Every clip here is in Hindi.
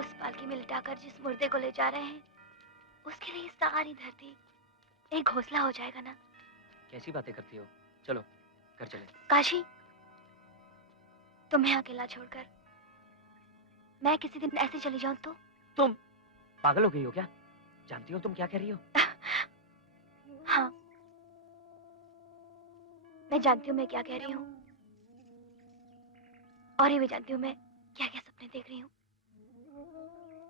उस पालकी में लिटाकर जिस मुर्दे को ले जा रहे हैं, उसके लिए सारी धरती एक घोंसला हो जाएगा ना। कैसी बातें करती हो? चलो घर चले। काशी, तुम्हें अकेला छोड़कर मैं किसी दिन ऐसे चली जाऊं तो? तुम पागल हो गई हो क्या? जानती हो तुम क्या कह रही हो? हाँ, मैं जानती हूँ मैं क्या कह रही हूँ, और ये भी जानती हूँ मैं क्या क्या सपने देख रही हूँ,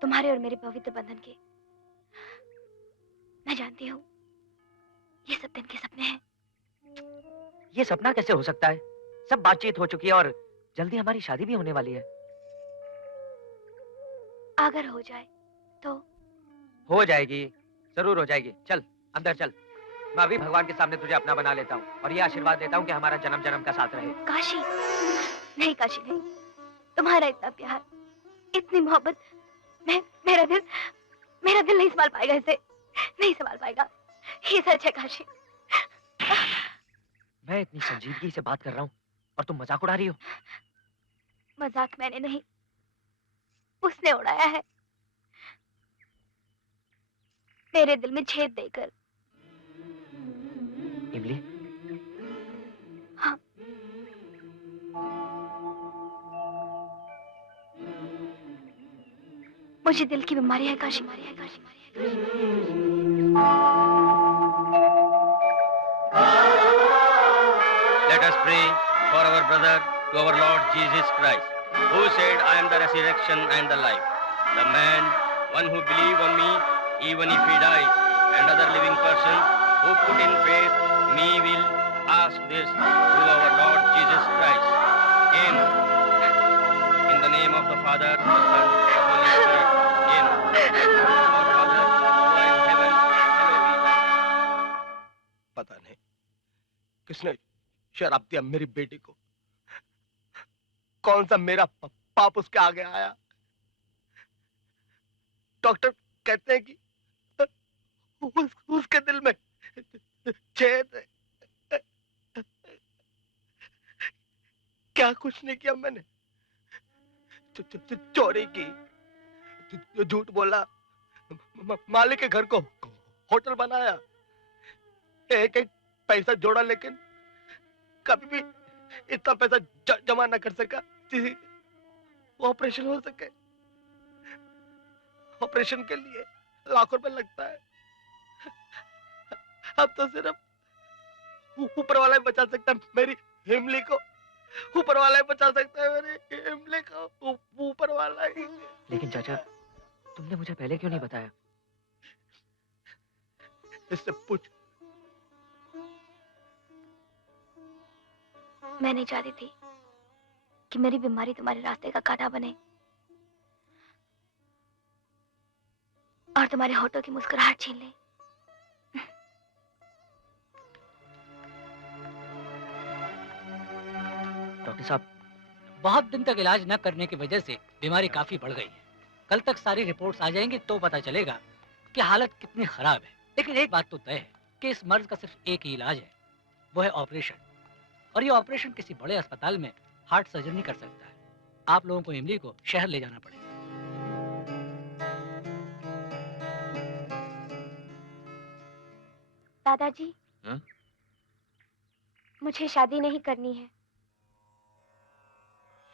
तुम्हारे और मेरे पवित्र बंधन के। मैं जानती हूँ ये सब दिन के सपने हैं। ये सपना कैसे हो सकता है? सब बातचीत हो चुकी है और जल्दी हमारी शादी भी होने वाली है। अगर हो जाए तो? हो जाएगी, जरूर हो जाएगी। चल अंदर चल, मैं अभी भगवान के सामने तुझे अपना बना लेता हूँ और ये आशीर्वाद देता हूँ कि हमारा जन्म जन्म का साथ रहे। काशी, नहीं काशी नहीं, तुम्हारा इतना प्यार, इतनी मोहब्बत, मेरा दिल नहीं संभाल पाएगा इसे, नहीं संभाल पाएगा। ये सच है काशी। मैं इतनी संजीदगी से बात कर रहा हूँ और तुम मजाक उड़ा रही हो। मजाक मैंने नहीं, उसने उड़ाया है, मेरे दिल में छेद देकर। इमली, हाँ, मुझे दिल की बीमारी है Kashi, Let us pray for our brother to our Lord Jesus Christ, who said, I am the resurrection and the life. The man, one who believes on me, even if he dies, and other living person who put in faith me will ask this through our Lord Jesus Christ. Amen. In the name of the Father, the Son, the Holy Spirit. Amen. Our Father, who art in heaven, hallowed be thy name. पता नहीं किसने शराब दिया मेरी बेटी को, कौन सा मेरा पाप उसके आगे आया। डॉक्टर कहते हैं कि उसके दिल में छेद है। क्या कुछ नहीं किया मैंने, चोरी की, झूठ बोला, मालिक के घर को होटल बनाया, एक एक पैसा जोड़ा, लेकिन कभी भी इतना पैसा जमा न कर सका ऑपरेशन हो सके। ऑपरेशन के लिए लाखों रुपए लगता है। अब तो सिर्फ ऊपर वाला ही बचा सकता है मेरी हिमली को, ऊपर वाला ही बचा सकता है मेरी हिमली को, ऊपर वाला ही। लेकिन चाचा, तुमने मुझे पहले क्यों नहीं बताया? इससे पूछ। मैं नहीं चाहती थी कि मेरी बीमारी तुम्हारे रास्ते का कांटा बने और तुम्हारे होठों की मुस्कुराहट छीन ले। डॉक्टर साहब, बहुत दिन तक इलाज न करने की वजह से बीमारी काफी बढ़ गई है। कल तक सारी रिपोर्ट्स आ जाएंगी तो पता चलेगा कि हालत कितनी खराब है। लेकिन एक बात तो तय है कि इस मर्ज का सिर्फ एक ही इलाज है, वो है ऑपरेशन। और ये ऑपरेशन किसी बड़े अस्पताल में हार्ट सर्जरी नहीं कर सकता है। आप लोगों को इमली को शहर ले जाना पड़ेगा। दादाजी, मुझे शादी नहीं करनी है।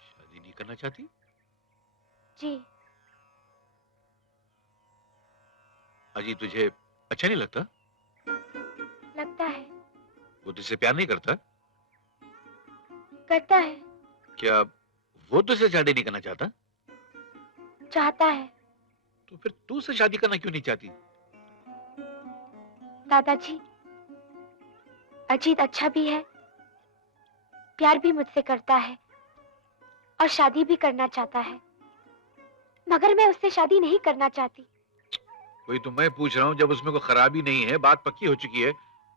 शादी नहीं करना चाहती? जी। अजी, तुझे अच्छा नहीं लगता? लगता है। वो तुझसे प्यार नहीं करता? करता है। क्या वो तुझसे शादी नहीं करना चाहता? चाहता है। तो फिर तू उससे शादी करना क्यों नहीं चाहती? दादाजी, अजीत अच्छा भी है, प्यार भी मुझसे करता है और शादी भी करना चाहता है, मगर मैं उससे शादी नहीं करना चाहती। वही तो मैं पूछ रहा हूँ, जब उसमें कोई खराबी नहीं है, बात पक्की हो चुकी है,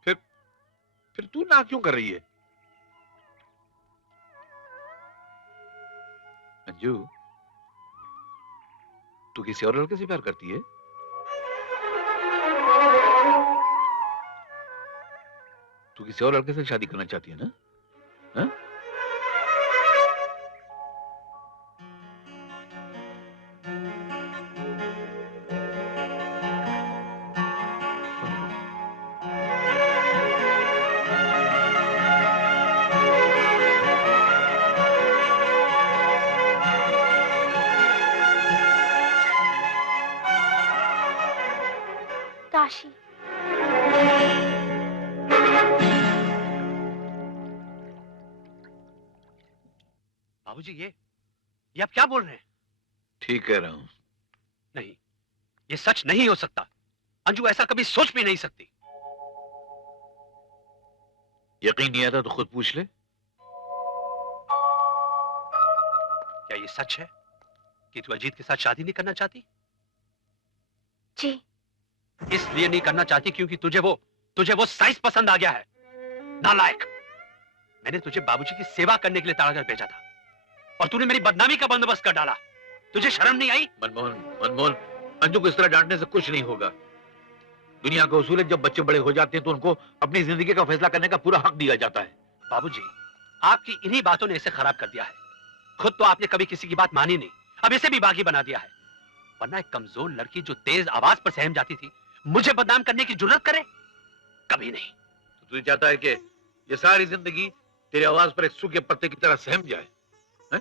फिर तू ना क्यों कर रही है? अंजू, तू किसी और लड़के से प्यार करती है? तू किसी और लड़के से शादी करना चाहती है ना? हाँ? काशी। बाबूजी, ये आप क्या बोल रहे हैं? ठीक कह रहा हूँ। नहीं, ये सच नहीं हो सकता। अंजू ऐसा कभी सोच भी नहीं सकती। यकीन नहीं आता तो खुद पूछ ले। क्या ये सच है कि तू अजीत के साथ शादी नहीं करना चाहती? जी। इसलिए नहीं करना चाहती क्योंकि तुझे वो साइज पसंद आ गया है। नालायक! मैंने तुझे बाबूजी की सेवा करने के लिए ताड़ा कर भेजा था और तूने मेरी बदनामी का बंदोबस्त कर डाला। तुझे शर्म नहीं आई? मनमोहन, अंजू को इस तरह डांटने से कुछ नहीं होगा। दुनिया का उसूल है, जब बच्चे बड़े हो जाते हैं तो उनको अपनी जिंदगी का फैसला करने का पूरा हक दिया जाता है। बाबूजी, आपकी इन्हीं बातों ने इसे खराब कर दिया है। खुद तो आपने कभी किसी की बात मानी नहीं, अब इसे भी बागी बना दिया है। वरना एक कमजोर लड़की जो तेज आवाज पर सहम जाती थी, मुझे बदनाम करने की जुर्रत करे? कभी नहीं। तो तू चाहता है कि ये सारी जिंदगी तेरी आवाज पर एक सूखे पत्ते की तरह सहम जाए, हैं?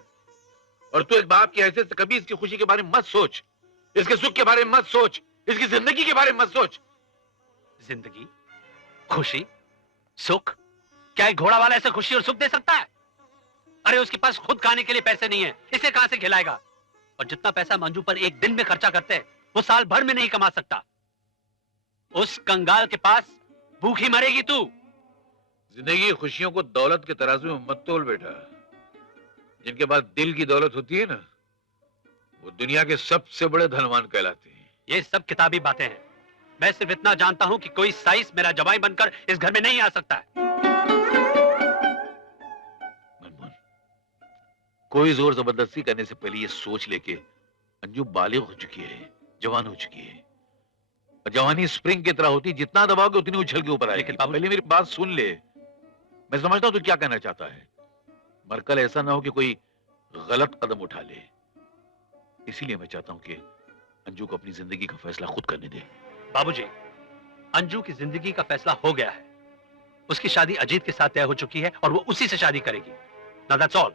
और तू एक बाप की हैसियत से कभी इसकी खुशी के बारे में मत सोच, इसके सुख के बारे में मत सोच, इसकी जिंदगी के बारे में मत सोच। जिंदगी, खुशी, सुख? क्या एक घोड़ा वाला ऐसे खुशी और सुख दे सकता है? अरे उसके पास खुद खाने के लिए पैसे नहीं है, इसे कहां से खिलाएगा? और जितना पैसा मंजू पर एक दिन में खर्चा करते हैं, वो साल भर में नहीं कमा सकता। उस कंगाल के पास भूखी मरेगी तू। जिंदगी खुशियों को दौलत के तराजू में मत तोल बेटा। जिनके पास दिल की दौलत होती है ना, वो दुनिया के सबसे बड़े धनवान कहलाते हैं। ये सब किताबी बातें हैं। मैं सिर्फ इतना जानता हूं कि कोई साइस मेरा जवाई बनकर इस घर में नहीं आ सकता है। मनमोहन, कोई जोर जबरदस्ती करने से पहले ये सोच लेके अंजू बालिग हो चुकी है, जवान हो चुकी है। और जवानी स्प्रिंग की तरह होती, जितना दबाओगे उतनी उछल के ऊपर आएगी। लेकिन बाबू- पहले मेरी बात सुन ले। मैं समझता हूं तू क्या कहना चाहता है, मगर कल ऐसा ना हो कि कोई गलत कदम उठा ले। इसीलिए मैं चाहता हूं कि अंजू को अपनी जिंदगी का फैसला खुद करने दे। बाबूजी, अंजू की जिंदगी का फैसला हो गया है। उसकी शादी अजीत के साथ तय हो चुकी है और वो उसी से शादी करेगी। Now that's all.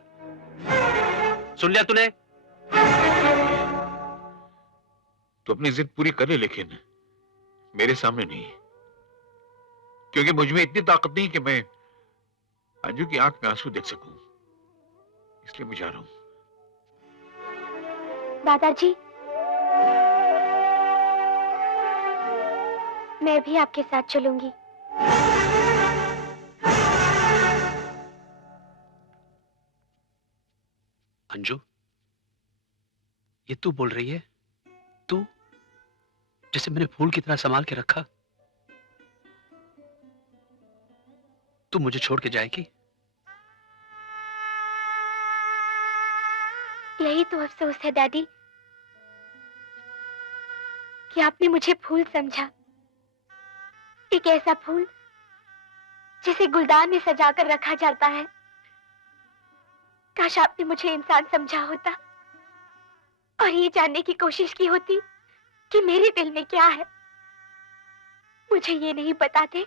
सुन लिया तूने? तो अपनी जिद पूरी करे, लेकिन मेरे सामने नहीं, क्योंकि मुझ में इतनी ताकत नहीं कि मैं अंजू की आंख में आंसू देख सकूं। इसलिए मैं जा रहा हूं। दादाजी, मैं भी आपके साथ चलूंगी। अंजू, ये तू बोल रही है? तू जिसे मैंने फूल की तरह संभाल के रखा, तू मुझे छोड़ के जाएगी? यही तो अफसोस है दादी कि आपने मुझे फूल समझा, एक ऐसा फूल जिसे गुलदान में सजाकर रखा जाता है। काश आपने मुझे इंसान समझा होता और ये जानने की कोशिश की होती कि मेरे दिल में क्या है। मुझे ये नहीं बताते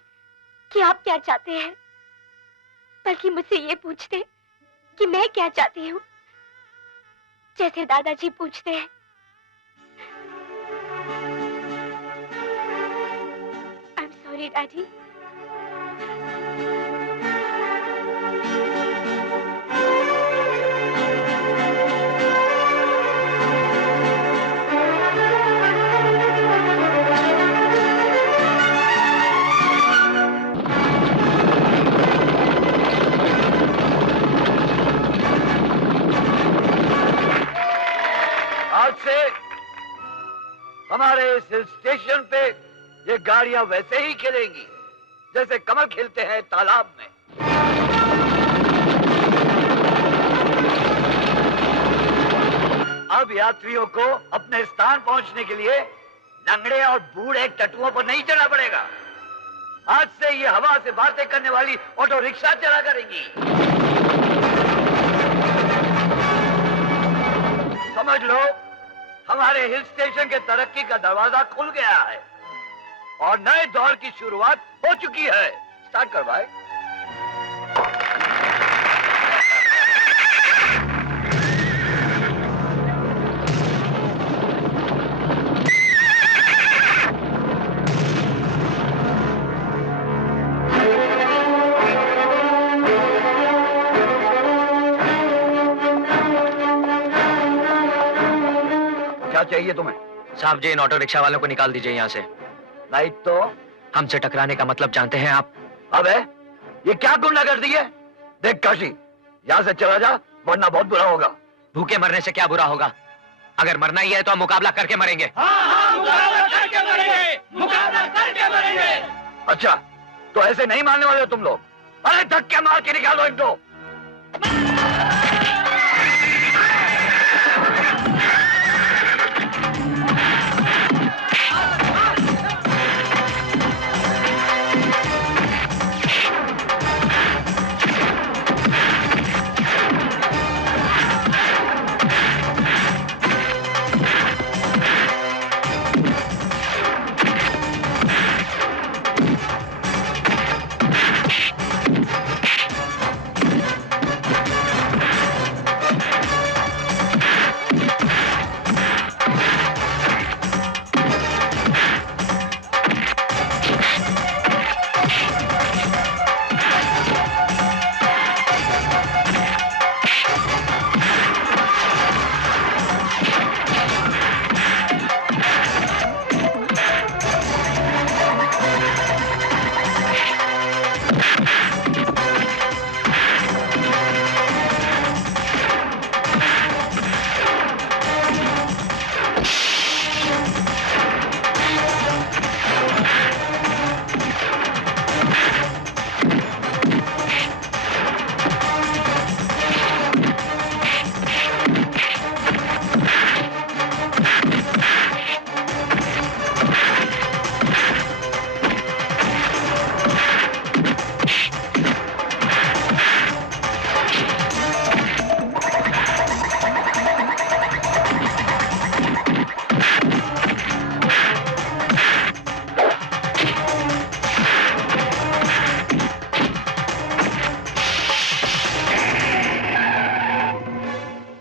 कि आप क्या चाहते हैं, बल्कि मुझसे ये पूछते कि मैं क्या चाहती हूँ, जैसे दादाजी पूछते हैं। I'm sorry, Daddy. आज से हमारे इस हिल स्टेशन पे ये गाड़ियां वैसे ही खिलेंगी जैसे कमल खिलते हैं तालाब में। अब यात्रियों को अपने स्थान पहुंचने के लिए लंगड़े और बूढ़े टटुओं पर नहीं चढ़ना पड़ेगा। आज से ये हवा से बातें करने वाली ऑटो रिक्शा चला करेंगी। समझ लो, हमारे हिल स्टेशन के तरक्की का दरवाजा खुल गया है और नए दौर की शुरुआत हो चुकी है। स्टार्ट कर भाई। चाहिए तुम्हें? साहब जी, इन ऑटो रिक्शा वालों को निकाल दीजिए यहाँ से। नहीं तो? हमसे टकराने का मतलब जानते हैं आप? अबे ये क्या गुंडागर्दी है? देख काशी, यहाँ से चला जा वरना बहुत बुरा होगा। भूखे मरने से क्या बुरा होगा? अगर मरना ही है तो हम मुकाबला करके मरेंगे। अच्छा, तो ऐसे नहीं मानने वाले हो तुम लोग? अरे धक्के मार के निकालो एक दो।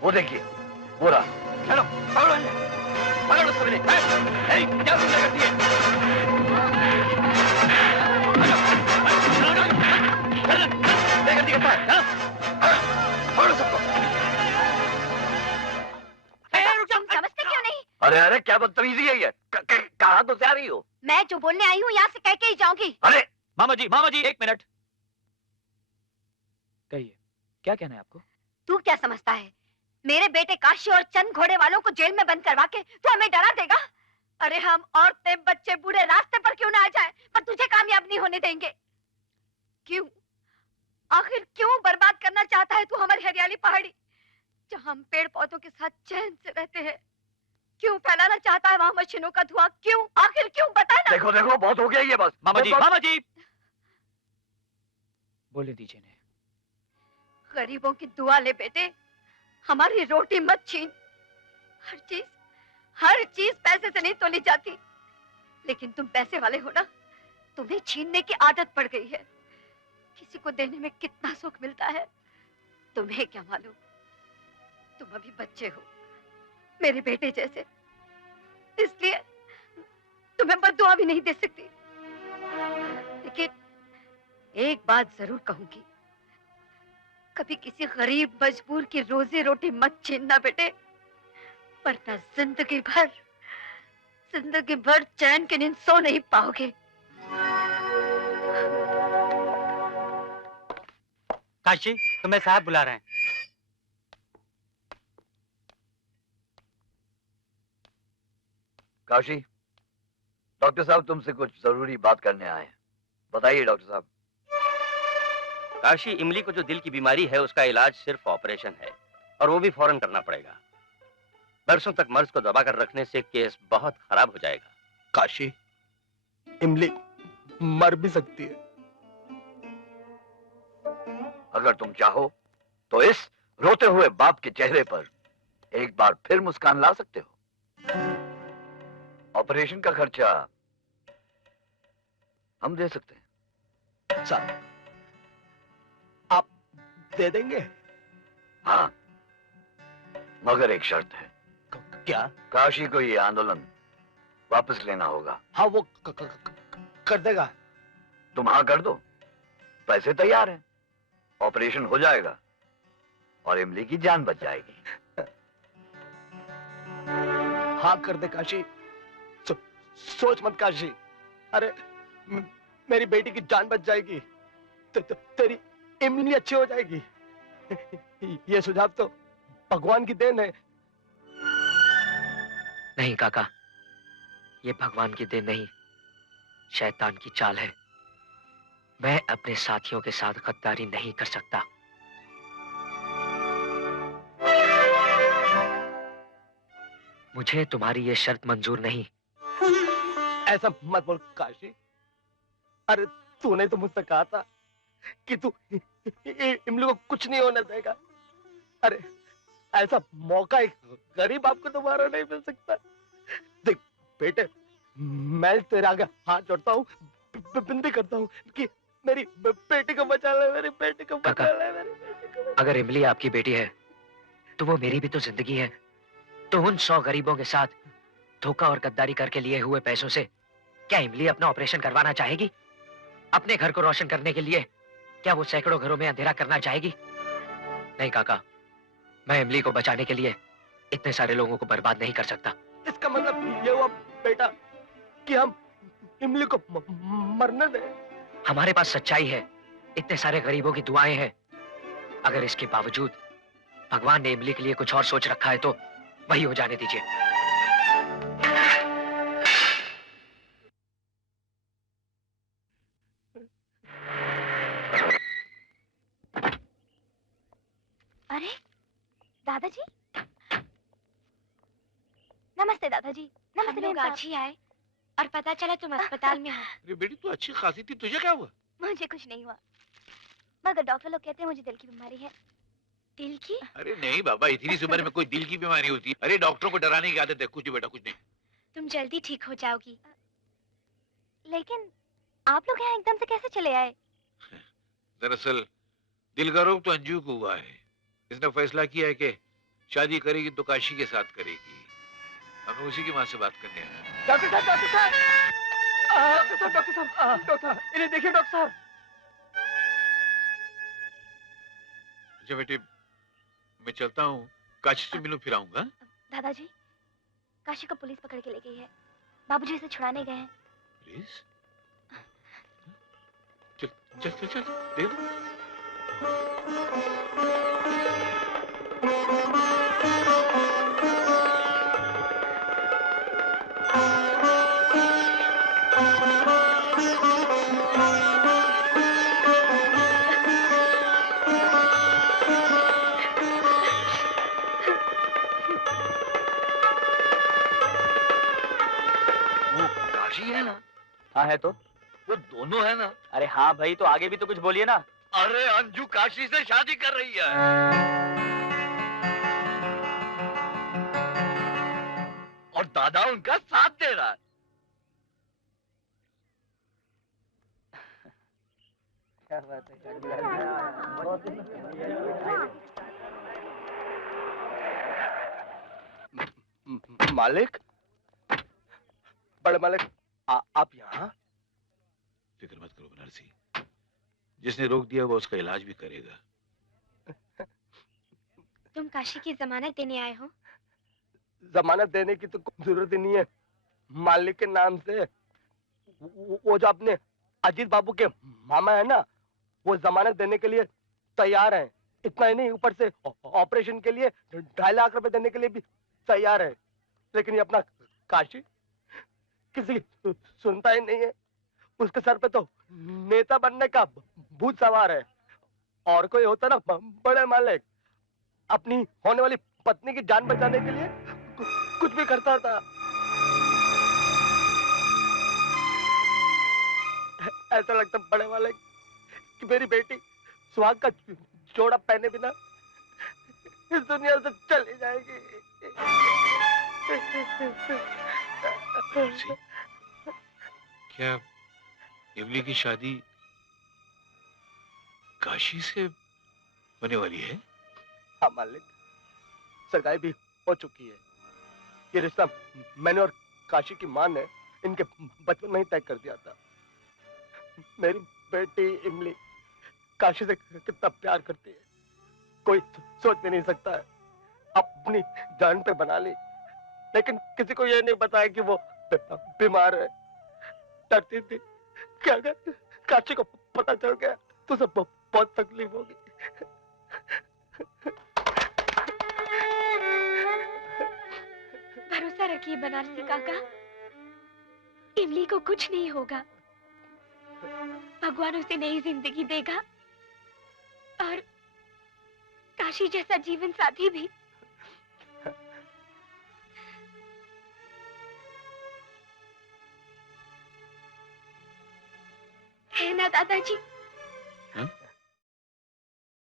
वो देखिए, वो रहा। चलो पकड़ो इन्हें, पकड़ो सब इन्हें। क्या गुंडा करती है? बेगर्दी करता है, पकड़ो सबको। तुम समझते क्यों नहीं? अरे अरे क्या बदतमीजी है ये? कहाँ तो से आ रही हो? मैं जो बोलने आई हूँ यहाँ से कह के ही जाऊंगी। अरे मामा जी, एक मिनट। कहिए, क्या कहना है आपको? तू क्या समझता है? मेरे बेटे काशी और चंद घोड़े वालों को जेल में बंद करवा के तू हमें डरा देगा? अरे हम औरतें, बच्चे, बूढ़े रास्ते पर क्यों ना आ जाएं, पर तुझे कामयाब नहीं होने देंगे। क्यों? आखिर क्यों बर्बाद करना चाहता है तू हमारी हरियाली पहाड़ी, जहाँ हम पेड़ पौधों के साथ चैन से रहते हैं? क्यों फैलाना चाहता है वहाँ मशीनों का धुआं? क्यों? आखिर क्यों? बता ना। देखो देखो, बहुत हो गया ये बस। मामा बहुत- जी, बोले दीजिए ने। गरीबों की दुआ ले बेटे, हमारी रोटी मत छीन। हर चीज पैसे से नहीं तोली जाती, लेकिन तुम पैसे वाले हो ना, तुम्हें छीनने की आदत पड़ गई है। किसी को देने में कितना सुख मिलता है तुम्हें क्या मालूम? तुम अभी बच्चे हो, मेरे बेटे जैसे, इसलिए तुम्हें बद्दुआ भी नहीं दे सकती। लेकिन एक बात जरूर कहूंगी, कभी किसी गरीब मजबूर की रोजी रोटी मत छीनना बेटे, वरना जिंदगी भर चैन की नींद सो नहीं पाओगे। काशी, तुम्हें साहब बुला रहे हैं। काशी, डॉक्टर साहब तुमसे कुछ जरूरी बात करने आए हैं। बताइए डॉक्टर साहब। काशी, इमली को जो दिल की बीमारी है उसका इलाज सिर्फ ऑपरेशन है, और वो भी फौरन करना पड़ेगा। बरसों तक मर्ज को दबा कर रखने से केस बहुत खराब हो जाएगा। काशी, इमली मर भी सकती है। अगर तुम चाहो तो इस रोते हुए बाप के चेहरे पर एक बार फिर मुस्कान ला सकते हो। ऑपरेशन का खर्चा हम दे सकते हैं। साहब, आप दे देंगे? हाँ, मगर एक शर्त है। क्या? काशी को ये आंदोलन वापस लेना होगा। हाँ, वो कर देगा। तुम हाँ कर दो, पैसे तैयार हैं, ऑपरेशन हो जाएगा और इमली की जान बच जाएगी। हाँ कर दे काशी। सोच मत काशी। अरे मेरी बेटी की जान बच जाएगी, तेरी इमली अच्छी हो जाएगी। ये सुझाव तो भगवान की देन है। नहीं काका, ये भगवान की देन नहीं, शैतान की चाल है। मैं अपने साथियों के साथ गद्दारी नहीं कर सकता। मुझे तुम्हारी ये शर्त मंजूर नहीं। ऐसा मत बोल काशी। अरे तूने तो मुझसे कहा था कि तू इमली को कुछ नहीं होने देगा। अरे ऐसा मौका एक गरीब आपको दोबारा नहीं मिल सकता। देख बेटे, मैं तेरे आगे हाथ जोड़ता हूँ, विनती करता हूँ कि मेरी बेटी को बचा ले, मेरी बेटी को बचा ले, मेरी बेटी को बचा ले। अगर इमली आपकी बेटी है तो वो मेरी भी तो जिंदगी है। तो उन 100 गरीबों के साथ धोखा और गद्दारी करके लिए हुए पैसों से क्या इमली अपना ऑपरेशन करवाना चाहेगी? अपने घर को रोशन करने के लिए क्या वो सैकड़ों घरों में अंधेरा करना चाहेगी? नहीं काका, मैं इमली को बचाने के लिए इतने सारे लोगों को बर्बाद नहीं कर सकता। इसका मतलब ये हुआ बेटा कि हम इमली को मरने दें? हमारे पास सच्चाई है, इतने सारे गरीबों की दुआएं हैं। अगर इसके बावजूद भगवान ने इमली के लिए कुछ और सोच रखा है तो वही हो जाने दीजिए। अरे दादाजी, नमस्ते दादाजी। नमस्ते। लोग आज ही आए और पता चला तुम अस्पताल में हो। अरे बेटी तू अच्छी खासी थी, तुझे क्या हुआ? मुझे कुछ नहीं हुआ, मगर डॉक्टर लोग कहते हैं मुझे दिल की बीमारी है। दिल की? अरे नहीं बाबा, इतनी सी उम्र में कोई दिल की बीमारी होती है? अरे डॉक्टरों को डराने की आदत है। कुछ नहीं बेटा, कुछ नहीं। तुम जल्दी ठीक हो जाओगी। लेकिन आप लोग यहाँ एकदम से कैसे चले आए? दरअसल दिल का रोग तो अंजू को हुआ है। इसने फैसला किया है कि शादी करेगी तो काशी के साथ करेगी। हमें उसी की माँ से बात करने आए। डॉक्टर साहब, डॉक्टर साहब, डॉक्टर साहब, डॉक्टर साहब, डॉक्टर साहब, इन्हें देखिए डॉक्टर साहब। अच्छा बेटे, मैं चलता हूँ, काशी से मिलूं फिर आऊंगा। दादाजी, काशी को पुलिस पकड़ के ले गई है। बाबूजी इसे छुड़ाने गए हैं। प्लीज चल चल चल चल, दे दो। हाँ है तो? वो दोनों है ना? अरे हाँ भाई, तो आगे भी तो कुछ बोलिए ना। अरे अंजू काशी से शादी कर रही है। और दादा उनका साथ दे रहा है। क्या बात है। मालिक, बड़े मालिक, आप यहाँ? फिक्र मत करो बनरसी, जिसने रोक दिया वो उसका इलाज भी करेगा। तुम काशी की जमानत देने आए हो? जमानत देने की तो कोई जरूरत ही नहीं है। मालिक के नाम से वो जो अपने अजीत बाबू के मामा है ना, वो जमानत देने के लिए तैयार हैं। इतना ही नहीं, ऊपर से ऑपरेशन के लिए 2.5 लाख रुपए देने के लिए भी तैयार है। लेकिन ये अपना काशी किसी की सुनता ही नहीं है। उसके सर पे तो नेता बनने का भूत सवार है। और कोई होता ना बड़े मालिक, अपनी होने वाली पत्नी की जान बचाने के लिए कुछ भी करता था। ऐसा लगता बड़े मालिक कि मेरी बेटी सुहाग का जोड़ा पहने बिना इस दुनिया से चली जाएगी। क्या इमली की शादी काशी से होने वाली है? हाँ मालिक, सगाई भी हो चुकी है। ये रिश्ता मैंने और काशी की मां ने इनके बचपन में ही तय कर दिया था। मेरी बेटी इमली काशी से कितना प्यार करती है कोई सोच भी नहीं सकता है। अपनी जान पे बना ली। लेकिन किसी को ये नहीं बताया कि वो बीमार है। डरती थी कि अगर काशी को पता चल गया तो सब बहुत तकलीफ होगी। भरोसा रखिए बनारसी काका, इमली को कुछ नहीं होगा। भगवान उसे नई जिंदगी देगा और काशी जैसा जीवन साथी भी। है ना दादाजी?